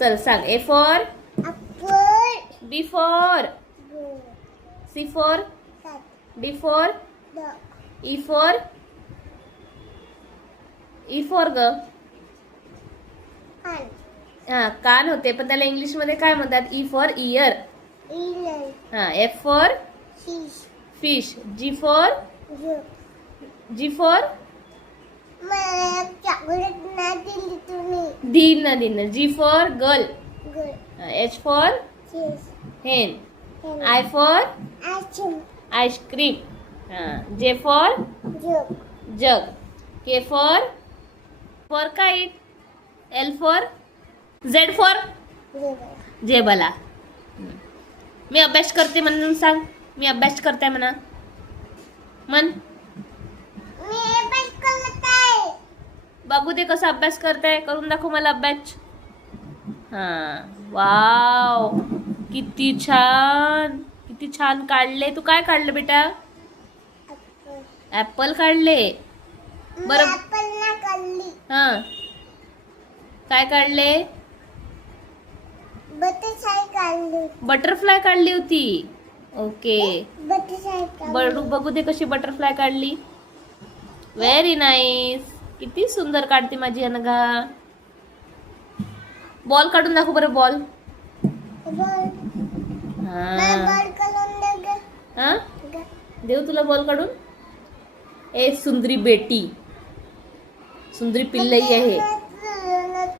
चल सांग. A for apple, B for blue, C for cat, D for dog, E for ग. hand, हा कान होते पण त्याला इंग्लिश मध्ये काय म्हणतात? E for ear. eagle, हा F for fish, fish. G for dog. मला चॉकलेट नाही दिली तुम्ही. दिन. G for girl. Good. H for Cheese. Hen. Hen. I for Ice cream. Ice cream. J for Jug. Jug. K for kite. L for Z for River. Zebra. मी अभ्यास करते म्हणून सांग. मी अभ्यास करते म्हणा. म्हण. मी अभ्यास करत आहे. बघू दे कसा अभ्यास करताय. करून दाखव मला अभ्यास. हा वाव किती छान काढले. तू काय काढलं बेटा? Apple. ऍपल काढले. बरं. मी apple ना खाल्ली. हा काय काढले? बटरफ्लाय खाल्ली. बटरफ्लाय काढली होती. ओके बटरफ्लाय खाल्ली. बघू दे कशी बटरफ्लाय काढली. Very nice. किती सुंदर काढते माझी अनघा. बॉल काढून दाखव बरं. बॉल. बॉल. मला बॉल करून दे ग. हा देऊ तुला बॉल काढून. ए सुंदरी बेटी. सुंदरी पिल्लई आहे.